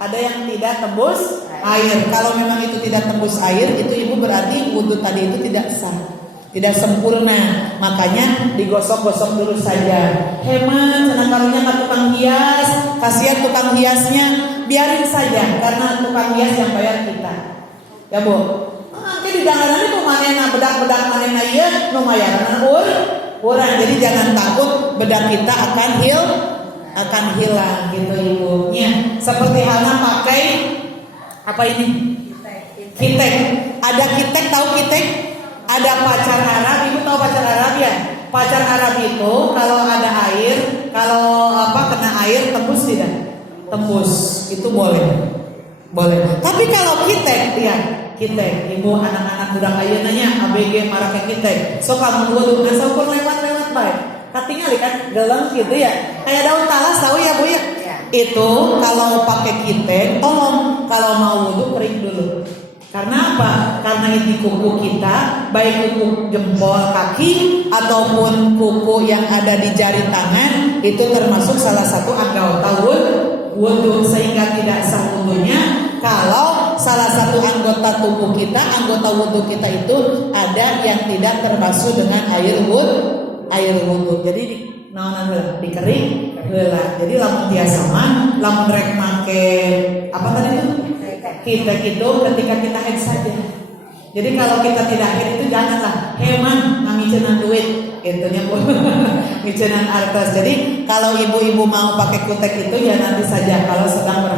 ada yang tidak tembus air. Kalau memang itu tidak tembus air, itu ibu berarti wudhu tadi itu tidak sah, tidak sempurna. Makanya digosok-gosok dulu saja. Hemat, senang karunya ke tukang hias. Kasihan tukang hiasnya, biarin saja karena tukang hias yang bayar kita. Ya bu. Nanti di dalam itu manena bedak-bedak manena iya, lumayan urang. Jadi jangan takut bedak kita akan hilang gitu ibunya. Seperti halnya pakai apa ini? Kitek. Ada kitek, tahu kitek? Ada pacar Arab, ibu tahu pacar Arab ya? Pacar Arab itu kalau ada air, kalau kena air tembus tidak? Tembus, itu boleh. Tapi kalau kitek, lihat kitek, ibu anak-anak budak ayeunanya ABG marake kitek. Sok kamu wudhu, asa ukur lewat baik. Katingali kan gelang gitu ya. Kayak daun talas tahu ya bu ya? Itu kalau pakai kitek, tolong kalau mau wudhu kering dulu. Karena apa? Karena ini kuku kita, baik kuku jempol kaki ataupun kuku yang ada di jari tangan, itu termasuk salah satu anggota wudhu, sehingga tidak sah wudhunya kalau salah satu anggota tubuh kita, anggota wudhu kita itu ada yang tidak terbasuh dengan air wudhu. Jadi dikering heula. Jadi lamun tiasa mah, lamun rek make apa tadi itu? Kita itu ketika kita haid saja. Jadi kalau kita tidak haid itu janganlah heman ngamicenan duit gitunya bu. Micenan artos. Jadi kalau ibu-ibu mau pakai kutek itu ya nanti saja kalau sedang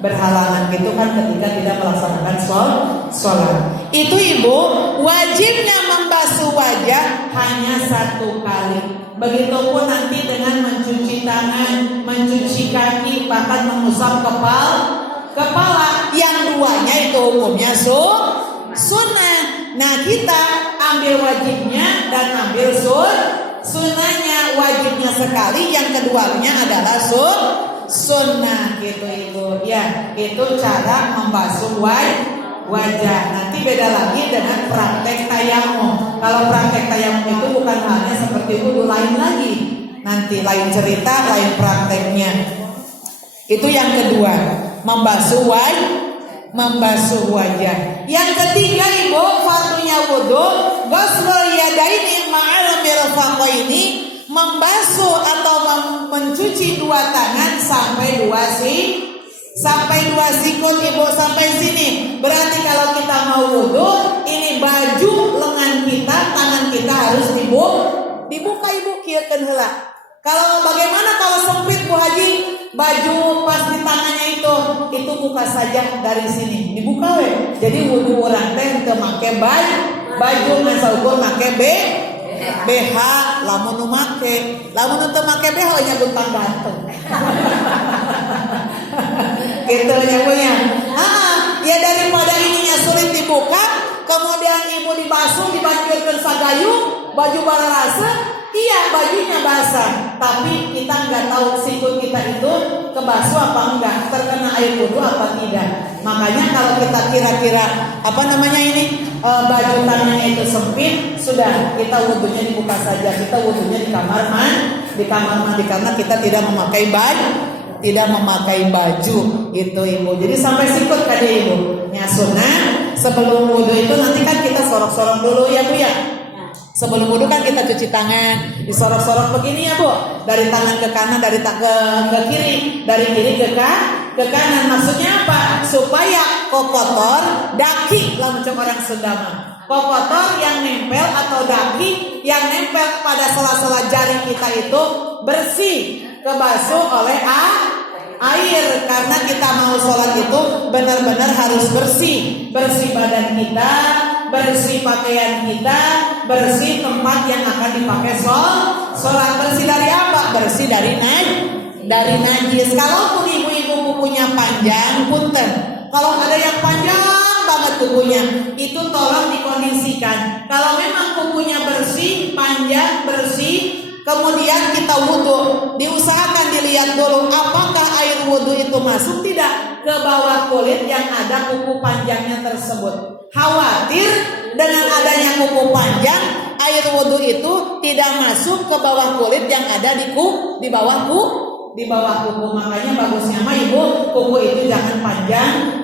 berhalangan gitu kan ketika tidak melaksanakan sholat. Itu ibu wajibnya membasuh wajah hanya 1 kali. Begitupun nanti dengan mencuci tangan, mencuci kaki, bahkan mengusap kepala. Yang 2-nya itu hukumnya sunnah. Nah kita ambil wajibnya dan ambil sunnahnya. Wajibnya sekali, yang keduanya adalah sunnah gitu ibu. Ya itu cara membasuh wajah. Nanti beda lagi dengan praktek tayamum. Kalau praktek tayamum itu bukan halnya seperti wudhu, lain lagi. Nanti lain cerita, lain prakteknya. Itu yang kedua, membasuh wajah. Yang ketiga ibu, fardunya wudhu, ghuslul yadaini ma'al mirfaqaini, membasuh atau mencuci 2 tangan sampai 2 sikut ibu, sampai sini. Berarti kalau kita mau wudhu, ini baju lengan kita, tangan kita harus dibuka ibu, kieukeun heula. Kalau bagaimana kalau sempit Bu Haji, baju pas di tangannya itu buka saja dari sini, dibuka we. Jadi wudhu orang teh teu make baju ngan saukur make BH, lamun nu make, lamun teu make BH nya guntang gantung. Gitu nya punya. Ya daripada ininya sulit dibuka, kemudian ibu dibasuh, dibanjurkeun sagayung, baju balarasa. Iya bajunya basah, tapi kita nggak tahu sikut kita itu kebasuh apa enggak, terkena air wudhu apa tidak. Makanya kalau kita kira-kira baju tangannya itu sempit, sudah kita wudhunya dibuka saja, kita wudhunya di kamar mandi karena kita tidak memakai baju itu ibu. Jadi sampai sikut kan ya ibu. Ya sunnah sebelum wudhu itu nanti kan kita sorok-sorok dulu ya bu ya. Sebelum wudhu kan kita cuci tangan, disorok-sorok begini ya bu, dari tangan ke kanan, dari ke kiri, dari kiri ke kanan. Maksudnya apa? Supaya kokotor daki, lamun orang Sunda mah. Kokotor yang nempel atau daki yang nempel pada sela-sela jari kita itu bersih, kebasuh oleh air. Karena kita mau sholat itu benar-benar harus bersih badan kita, bersih pakaian kita, bersih tempat yang akan dipakai sholat. Bersih dari apa? Bersih dari najis. Kalaupun ibu-ibu kukunya panjang, punten. Kalau ada yang panjang banget kukunya, itu tolong dikondisikan. Kalau memang kukunya bersih, panjang, bersih, kemudian kita wudhu, diusahakan dilihat dulu apakah air wudhu itu masuk tidak ke bawah kulit yang ada kuku panjangnya tersebut. Khawatir dengan adanya kuku panjang, air wudhu itu tidak masuk ke bawah kulit yang ada di bawah di bawah kuku. Makanya bagusnya mah ibu kuku itu jangan panjang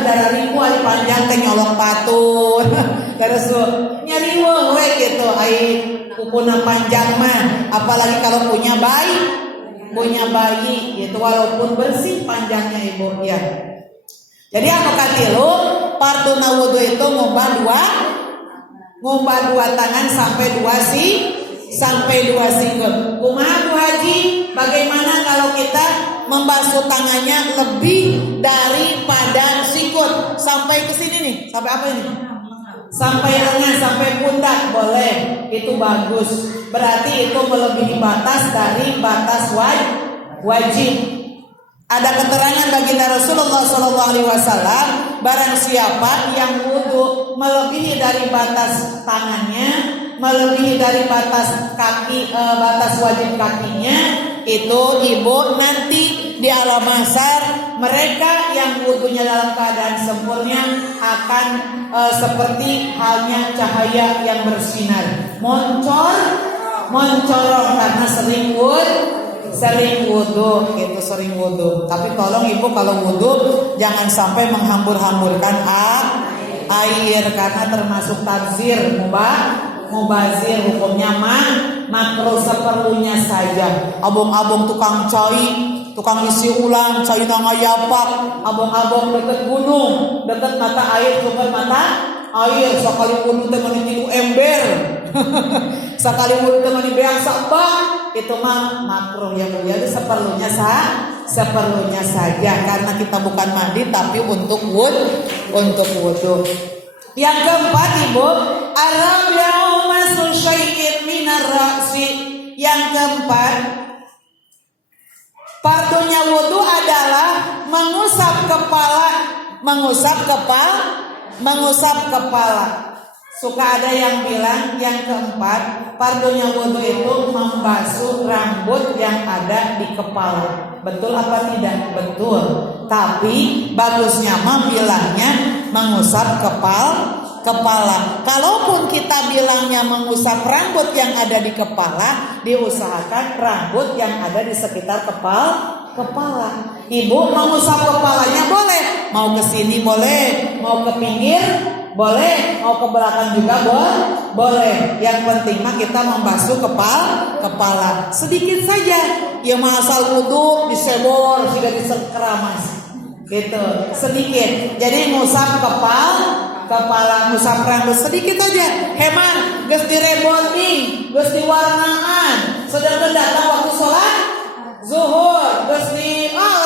darah ribu ali panjang teh nyolong patun terus nyariweuh we gitu ai kukuna panjang mah, apalagi kalau punya bayi gitu, walaupun bersih panjangnya ibu ya. Jadi anu katilu partuna wudu itu ngubah dua tangan sampai dua sikut. Kumaha Bu Haji, bagaimana kalau kita membasuh tangannya lebih daripada sikut sampai ke sini nih, sampai apa ini? Sampai lengan, sampai pundak boleh, itu bagus. Berarti itu melebihi batas dari batas wajib. Ada keterangan baginda Rasulullah SAW, barang siapa yang wudu melebihi dari batas tangannya, melebihi dari batas kaki, batas wajib kakinya, itu ibu nanti di alam mahsyar mereka yang wudunya dalam keadaan sempurna akan seperti halnya cahaya yang bersinar, moncorong karena sering wudu gitu, sering wudu. Tapi tolong ibu kalau wudu jangan sampai menghambur-hamburkan air karena termasuk tabzir, mubazir, hukumnya makruh seperlunya saja. Abong-abong tukang isi ulang, cai ngayapak, abong-abong deket gunung, deket mata air, sumber mata air, sekali wudu teh meni tilu ember. Sekali wudu teh meni beak sabak. Itu mah makruh ya Bu. Jadi seperlunya saja karena kita bukan mandi tapi untuk wudu. Yang keempat ibu, arabi'u masu syai'in minar ra'si. Yang keempat, fardunya wudu adalah mengusap kepala. Suka ada yang bilang yang keempat, fardunya wudu itu membasuh rambut yang ada di kepala. Betul apa tidak? Betul. Tapi bagusnya mah bilangnya mengusap kepala. Kalaupun kita bilangnya mengusap rambut yang ada di kepala, diusahakan rambut yang ada di sekitar kepala. Ibu mengusap kepalanya boleh, mau ke sini boleh, mau ke pinggir boleh, mau ke belakang juga boleh. Yang penting mah kita membasuh kepala sedikit saja. Ya asal wudu disebor sudah disekeramas gitu, sedikit. Jadi ngusap kepala, ngusap rambut sedikit aja. Heman, geus direbonding, geus diwarnaan. Sedangkan datang waktu sholat zuhur, geus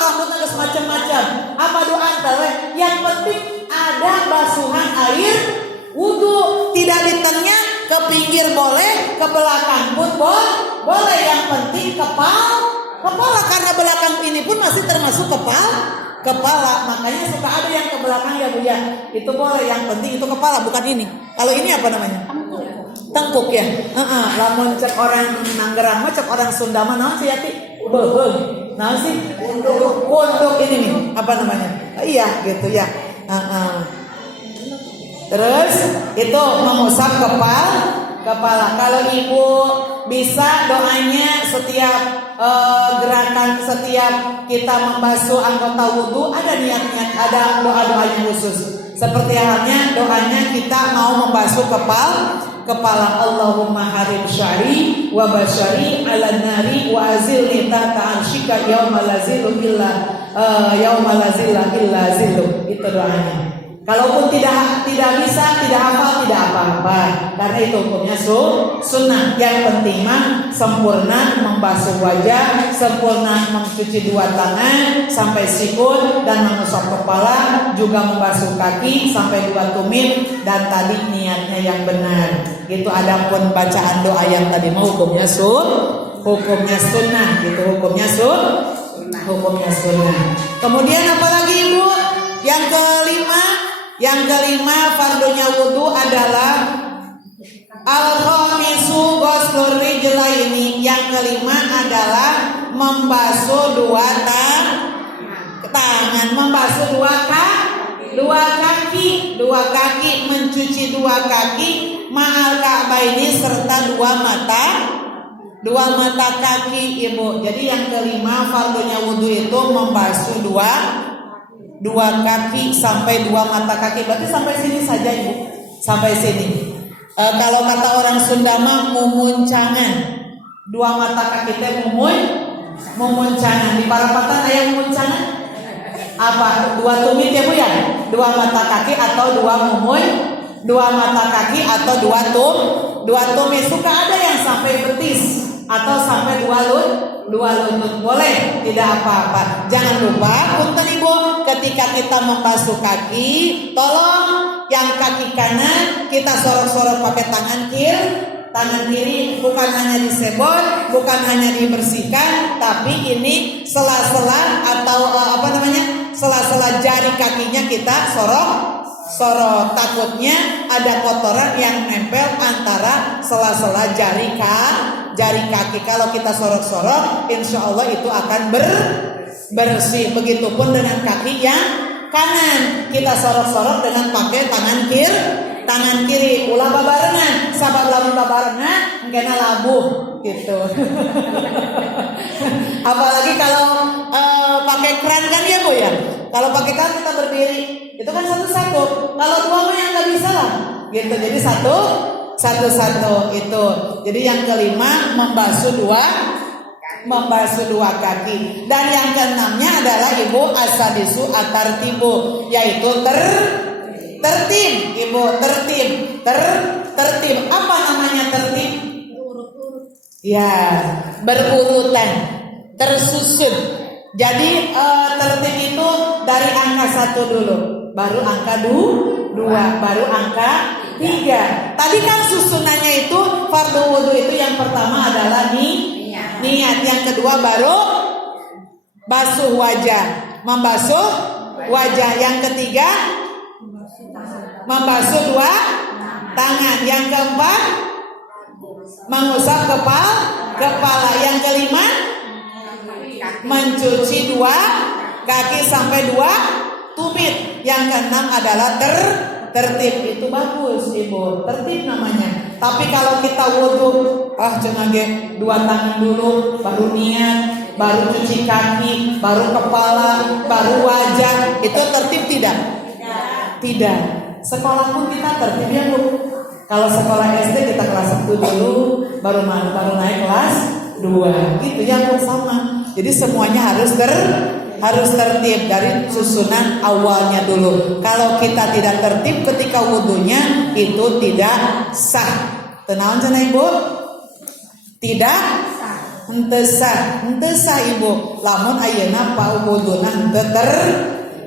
rambutnya geus macam-macam. Apa doa teh? Yang penting ada basuhan air wudu, tidak ditanya ke pinggir boleh, ke belakang pun boleh. Yang penting kepala karena belakang ini pun masih termasuk kepala. Makanya suka ada yang ke belakang ya Bu ya. Itu boleh, yang penting itu kepala bukan ini. Kalau ini apa namanya? Tengkuk ya. Lamun cek orang Nanggerang mah cek orang Sunda mah naon sih Yati? Beheung. Naon sih? Punduk ini nih. Apa namanya? Iya gitu ya. Terus itu mengusap kepala. Kalau ibu bisa doanya setiap gerakan, setiap kita membasuh anggota wudu ada niat-niat, ada doa-doanya khusus. Seperti halnya doanya kita mau membasuh kepala. Allahumma harim syari wa basyari ala nari wa azilni tahta arsyika yauma la zillu illa zillu. Itu doanya. Kalaupun tidak bisa, tidak hafal, tidak apa-apa. Karena itu hukumnya sunnah. Yang penting mah sempurna membasuh wajah, sempurna mencuci dua tangan sampai sikut dan mengusap kepala, juga membasuh kaki sampai dua tumit, dan tadi niatnya yang benar. Gitu. Adapun bacaan doa yang tadi mau hukumnya sunnah, gitu. Hukumnya sunnah. Kemudian apalagi Ibu? Yang kelima fardunya wudu adalah al-khamisu ghuslur rijlaini. Yang kelima adalah membasuh dua tangan, membasuh dua kaki, mencuci dua kaki ma'al ka'baini serta dua dua mata kaki ibu. Jadi yang kelima fardunya wudhu itu membasuh dua kaki sampai dua mata kaki. Berarti sampai sini saja ibu, sampai sini. Kalau kata orang Sunda mah mumuncangan, dua mata kaki teh mumuncangan. Di Parapatan aya mumuncangan apa? Dua tumit ya bu ya, dua mata kaki atau dua mata kaki atau dua tumit. Suka ada yang sampai betis atau sampai dua lutut, boleh, tidak apa-apa. Jangan lupa punten ibu, ketika kita membasuh kaki, tolong yang kaki kanan kita sorok-sorok pakai tangan kiri, bukan hanya disebot, bukan hanya dibersihkan, tapi ini sela-sela atau sela-sela jari kakinya kita sorok. Takutnya ada kotoran yang nempel antara sela-sela jari kaki. Kalau kita sorok-sorok, insya Allah itu akan bersih. Begitupun dengan kaki yang kanan, kita sorok-sorok dengan pakai tangan kiri. Ulah babarengan, sabab lamun babarengan kena labuh gitu. Apalagi kalau pakai keran kan ya bu ya. Kalau pakai keran kita berdiri, itu kan satu-satu. Kalau dua mah yang nggak bisa lah gitu. Jadi satu-satu itu. Jadi yang kelima membasuh dua kaki. Dan yang keenamnya adalah ibu asadisu atartibu, yaitu tertib ibu, tertib. Apa namanya tertib? Ya, berurutan, tersusun. Jadi tertib itu dari angka 1 dulu, baru angka 2, baru angka 3. Tadi kan susunannya itu fardu wudu itu yang pertama adalah niat, yang kedua baru basuh wajah, membasuh wajah, yang ketiga membasuh dua tangan, yang keempat mengusap kepala, yang kelima mencuci dua kaki sampai dua tumit, yang keenam adalah tertib. Itu bagus ibu, tertib namanya. Tapi kalau kita wudhu cuma dua tangan dulu, baru niat, baru cuci kaki, baru kepala, baru wajah, itu tertib tidak. Sekolah pun kita tertib ya bu. Kalau sekolah SD kita kelas 1 dulu, baru naik kelas 2 gitu ya bu, sama. Jadi semuanya harus tertib dari susunan awalnya dulu. Kalau kita tidak tertib ketika wudhunya itu tidak sah. Tenawan sana ibu? Tidak henteu sah ibu. Lamun ayeuna pa wuduna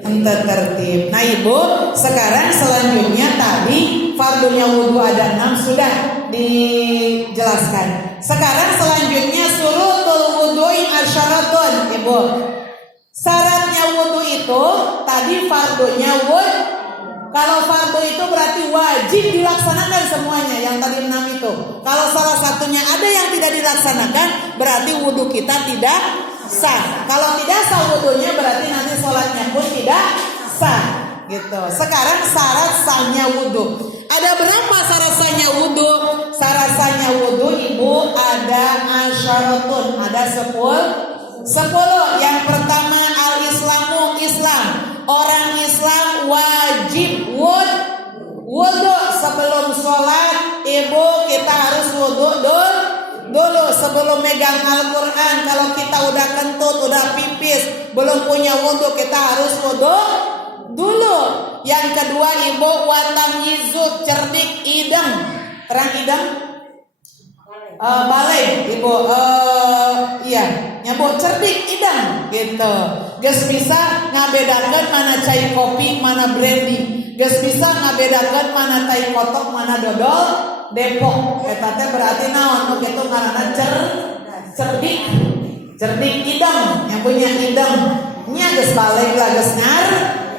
henteu tertib. Nah ibu, sekarang selanjutnya tadi fardunya wudhu ada 6 sudah dijelaskan. Sekarang selanjutnya surutul wudhu'i asyaratun ibu. Syaratnya wudhu itu tadi fardunya wudhu. Kalau fardu itu berarti wajib dilaksanakan semuanya yang tadi 6 itu. Kalau salah satunya ada yang tidak dilaksanakan, berarti wudhu kita tidak sah. Kalau tidak sah wudhunya, berarti nanti sholatnya pun tidak sah. Gitu. Sekarang syarat sahnya wudhu. Ada berapa syarat sahnya wudhu? Syarat sahnya wudhu ibu ada asyaratun, ada 10. Yang pertama al-islamu, Islam. Orang Islam wajib wudhu sebelum sholat. Ibu kita harus wudhu dulu sebelum megang Al-Quran. Kalau kita udah kentut, udah pipis, belum punya wudhu, kita harus wudhu dulu. Yang kedua ibu watamizu, cerdik idem. Terang idem balai ibu nyambut cerdik idem gitu. Geus bisa ngabedakeun mana cai kopi, mana brandy. Geus bisa ngabedakeun mana tai kotok, mana dodol Depok. Eta teh berarti naon? Nu kitu ngaranna cerdik idem, yang punya idem. Nya geus balik lah, geus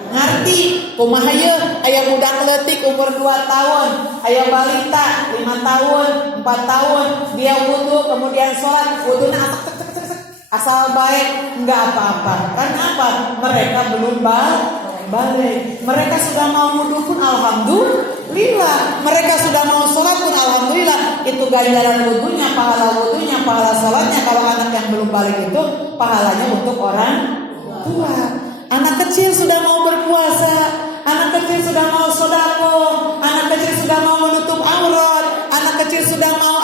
ngarti kumaha ieu. Aya budak leutik umur 2 tahun, aya balita 5 tahun, 4 tahun, dia wudhu kemudian sholat, wudhunya asal baik, enggak apa-apa. Kan apa? Mereka belum balik. Mereka sudah mau wudhu pun alhamdulillah. Mereka sudah mau sholat pun alhamdulillah. Itu ganjaran wudhunya, pahala sholatnya. Kalau anak yang belum balik itu pahalanya untuk orang tua. Anak kecil sudah mau berpuasa, anak kecil sudah mau sedekah, anak kecil sudah mau menutup aurat, anak kecil sudah mau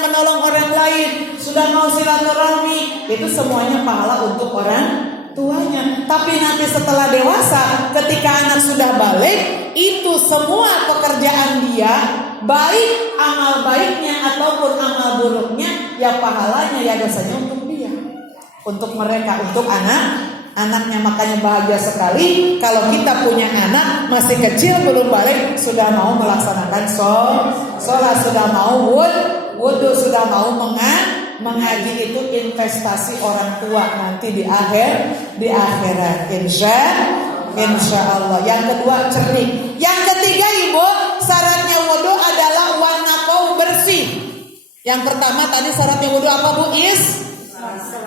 menolong orang lain, sudah mau silaturahmi. Itu semuanya pahala untuk orang tuanya. Tapi nanti setelah dewasa, ketika anak sudah balik, itu semua pekerjaan dia, baik amal baiknya ataupun amal buruknya, ya pahalanya ya dosanya untuk dia, untuk mereka, untuk anaknya. Makanya bahagia sekali kalau kita punya anak masih kecil belum balik sudah mau melaksanakan sholat, sudah mau wudhu, sudah mau mengaji. Itu investasi orang tua nanti di akhirat insya Allah. Yang kedua cerdik. Yang ketiga ibu, syaratnya wudhu adalah wanaqau bersih. Yang pertama tadi syaratnya wudhu apa bu?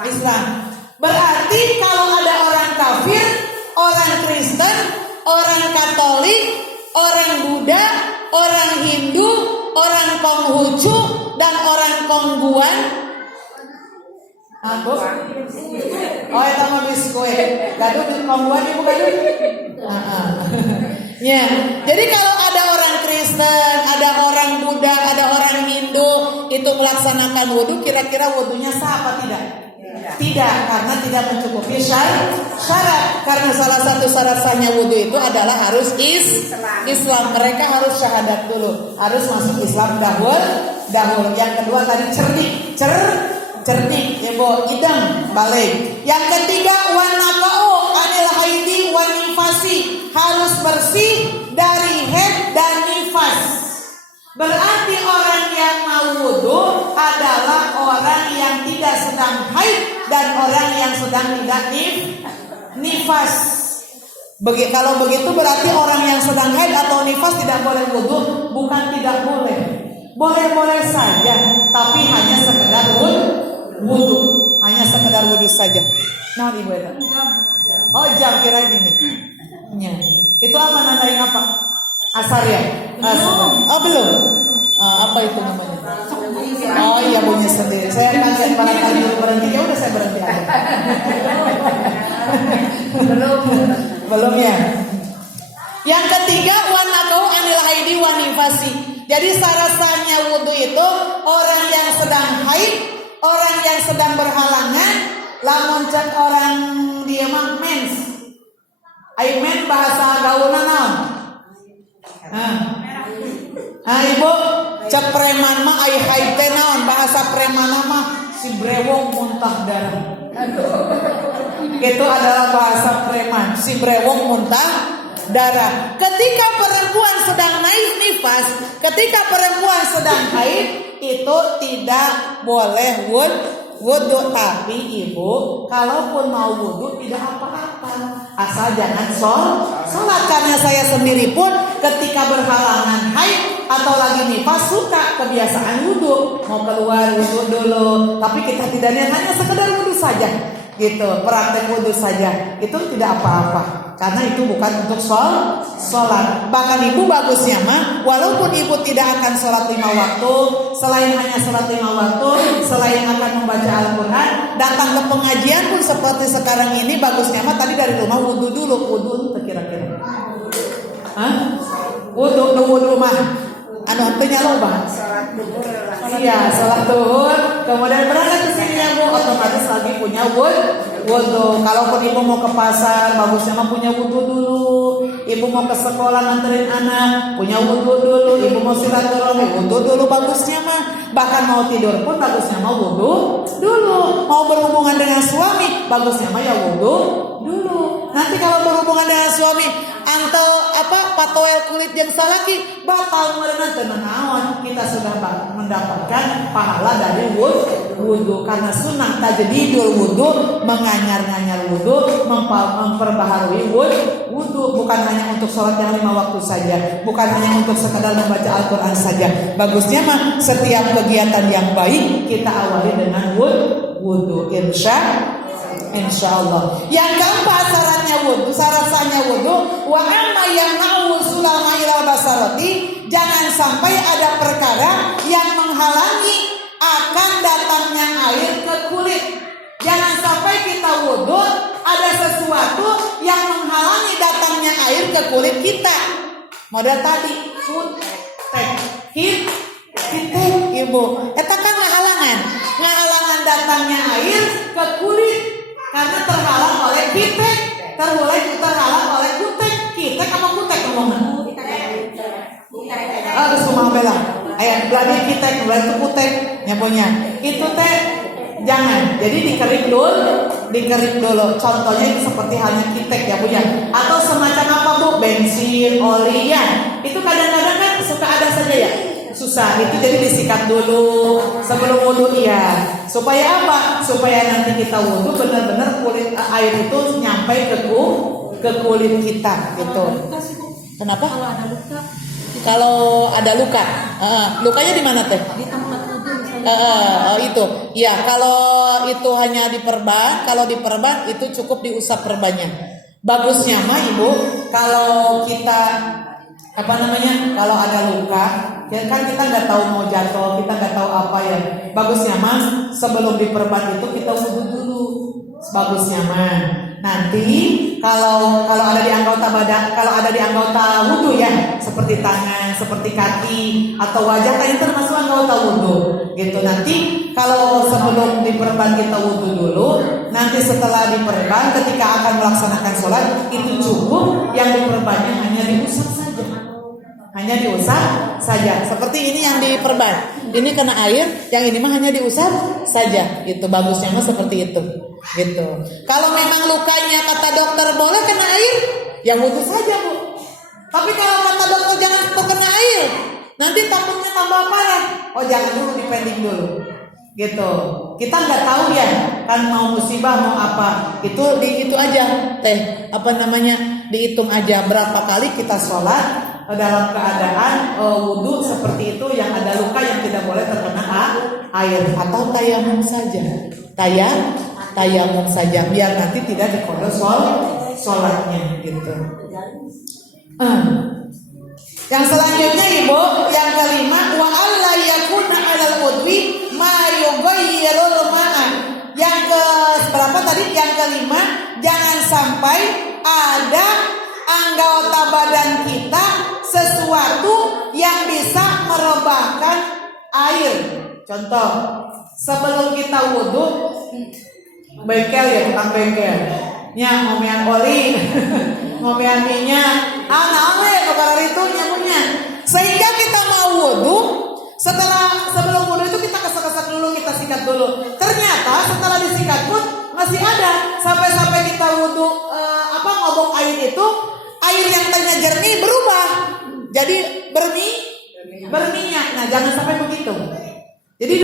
Islam. Berarti kalau ada orang kafir, orang Kristen, orang Katolik, orang Buddha, orang Hindu, orang Konghucu, dan orang Kongguan, oh itu mah biskuit. Gaduh di Kongguan ibu gaduh. Ya, jadi kalau ada orang Kristen, ada orang Buddha, ada orang Hindu itu melaksanakan wudhu, kira-kira wudhunya sah apa tidak? Tidak, karena tidak mencukupi syarat. Karena salah satu syarat sahnya wudhu itu adalah harus Islam. Mereka harus syahadat dulu, harus masuk Islam dahulu. Yang kedua tadi cerdik, ibu idam balik. Yang ketiga wanaqau anil haidi wan nifasi, harus bersih dari haid dan nifas. Berarti orang yang mau wudhu adalah orang yang tidak sedang haid dan orang yang sedang tidak nifas. Kalau begitu berarti orang yang sedang haid atau nifas tidak boleh wudhu. Bukan tidak boleh, boleh saja, tapi hanya sekedar wudhu, hanya sekedar wudhu saja. Nah ibu itu, oh jam kirain ini. Ya. Itu apa nandain apa? Asar ya? Oh belum. Apa itu namanya? Oh iya bunyi sendiri. Saya kaget barangkali dulu berhenti. Ya udah saya berhenti aja. Belum ya. Yang ketiga wanaqau anil haidi wan nifasi. Jadi syarat-syaratnya wudhu itu orang yang sedang haid, orang yang sedang berhalangan, lamun cek orang dia mah mens. Ai men bahasa gaulna naon? Ibu cek preman mah ai haid teh naon, bahasa preman mah si brewok muntah darah. Itu adalah bahasa preman, si brewok muntah darah. Ketika perempuan sedang naik nifas, ketika perempuan sedang haid, itu tidak boleh wudhu. Tapi ibu kalaupun mau wudhu tidak apa-apa, asal jangan sholat. Karena saya sendiri pun ketika berhalangan haid atau lagi nifas suka kebiasaan wudhu, mau keluar wudhu dulu. Tapi kita tidak niat, hanya sekedar wudhu saja gitu, praktek wudhu saja. Itu tidak apa-apa, karena itu bukan untuk sholat. Bahkan ibu bagusnya mah, walaupun ibu tidak akan sholat 5 waktu, selain hanya sholat 5 waktu, selain akan membaca Al-Quran, datang ke pengajian pun seperti sekarang ini, bagusnya mah tadi dari rumah wudhu dulu. Wudhu kira-kira wudhu mah artinya loba. Iya, sholat duhur, kemudian berangkat ke sini ya bu, otomatis lagi punya wudhu. Kalaupun ibu mau ke pasar, bagusnya mah punya wudhu dulu. Ibu mau ke sekolah nganterin anak, punya wudhu dulu. Ibu mau silaturahmi, wudhu dulu bagusnya mah. Bahkan mau tidur pun bagusnya mah wudhu dulu. Mau berhubungan dengan suami, bagusnya mah ya wudhu dulu. Nanti kalau berhubungan dengan suami, antel patoel kulit yang salaki batal merenang tenanawan, kita sudah mendapatkan pahala dari wudhu. Karena sunnah tajdidul wudhu, menganyar-nganyar wudhu, memperbaharui wudhu. Bukan hanya untuk sholat yang 5 waktu saja, bukan hanya untuk sekadar membaca Al-Quran saja. Bagusnya mah setiap kegiatan yang baik kita awali dengan wudhu. Insya Allah. Yang keempat syarat sahnya wudu, wa amma yang sulama ilal basarati, jangan sampai ada perkara yang menghalangi akan datangnya air ke kulit. Jangan sampai kita wudu ada sesuatu yang menghalangi datangnya air ke kulit kita. Model tadi, hitek ibu. Eta kan ngahalangan datangnya air ke kulit karena terhalang oleh hitek, terhalang oleh kutek. Hitek apa kutek ngomongnya? Terus ngomong bela. Ayah berarti hitek, berarti kutek nyapunya. Itu teh jangan. Jadi dikerik dulu. Contohnya itu seperti halnya kitek ya Bu ya. Atau semacam apa Bu? Bensin, oli ya. Itu kadang-kadang kan suka ada saja ya. Susah. Itu jadi disikat dulu sebelum wudu ya. Supaya apa? Supaya nanti kita wudu benar-benar kulit air itu nyampe ke kulit kita gitu. Kenapa? Kalau ada luka. Lukanya di mana teh? Di tempat wudu. Itu ya, kalau itu hanya diperban, kalau diperban itu cukup diusap perbannya. Bagusnya mah ibu, kalau kita kalau ada luka, ya kan kita nggak tahu mau jatuh, kita nggak tahu apa ya. Bagusnya mah sebelum diperban itu kita wudu dulu. Bagusnya mah nanti kalau ada di anggota badan, kalau ada di anggota wudu ya, seperti tangan, seperti kaki atau wajah kan itu termasuk anggota wudu gitu. Nanti kalau sebelum diperban kita wudu dulu, nanti setelah diperban ketika akan melaksanakan sholat itu cukup yang diperbannya hanya diusap saja. Seperti ini yang diperban, ini kena air, yang ini mah hanya diusap saja gitu. Bagusnya mah seperti itu gitu. Kalau memang lukanya kata dokter boleh kena air, ya wudu saja Bu. Tapi kalau kata dokter jangan kena air, nanti takutnya tambah parah, jangan dulu, dipending dulu gitu. Kita nggak tahu ya, kan mau musibah mau apa, itu aja teh dihitung aja berapa kali kita sholat dalam keadaan wudu seperti itu, yang ada luka yang tidak boleh terkena air, atau tayamum saja biar nanti tidak diqadha sholatnya gitu. Yang selanjutnya ibu, yang kelima, wa alla yakuna 'alal udwi ma yughayyirul ma'a. Yang ke berapa tadi? Yang kelima, jangan sampai ada anggota badan kita sesuatu yang bisa merebahkan air. Contoh, sebelum kita wudu, bengkel ya, tukang bengkel, ngomean oli, ngomean minyak, perkara itu nyamunya. Sehingga kita mau wudu, sebelum wudu itu kita kesek-kesek dulu, kita sikat dulu. Ternyata setelah disikat pun masih ada, sampai kita wudu ngobong air itu, air yang tadinya jernih berubah jadi berminyak. Nah, jangan sampai begitu.